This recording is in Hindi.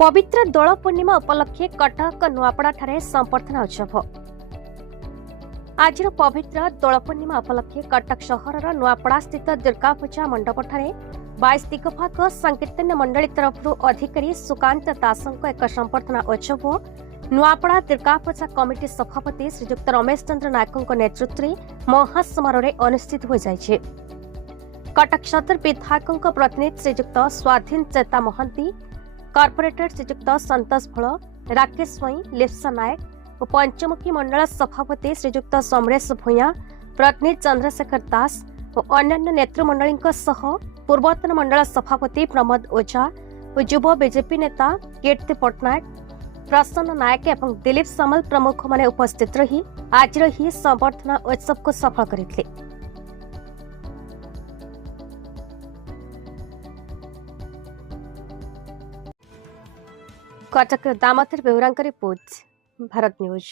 पवित्र दोल पूर्णिमा उपलक्षे कटक नुआपड़ा ठारे संबर्धना उत्सव। आज पवित्र दोल पूर्णिमा उपलक्षे कटक सहर नुआपड़ा स्थित दुर्गा पूजा मंडप ठारे 22 दिगभाग संकीर्तन मंडली तरफ अधिकारी सुकांत दासंक एक संबर्धना उत्सव नुआपड़ा दुर्गा पूजा कमिटी सभापति श्रीजुक्त रमेश चंद्र नायकों नेतृत्व में महासमारोह अनुष्ठित हो जाए। कटक सदर विधायकों प्रतिनिधि श्रीजुक्त स्वाधीन चेता महंती, कॉर्पोरेटर श्रीजुक्त संतोष भोल, राकेश स्वाई, लिप्सा नायक और पंचमुखी मंडल सभापति श्रीजुक्त समरेश भूया, प्रतिनिधि चंद्रशेखर दास और अन्य नेतृमंडली पूर्वतन मंडल सभापति प्रमोद ओझा और युव बीजेपी नेता कीर्ति पट्टनायक, प्रसन्न नायक और दिलीप सामल प्रमुख माने उपस्थित रही आज संबर्धना उत्सव को सफल करते। कटक दामोदर बेहुरांक रिपोर्ट, भारत न्यूज।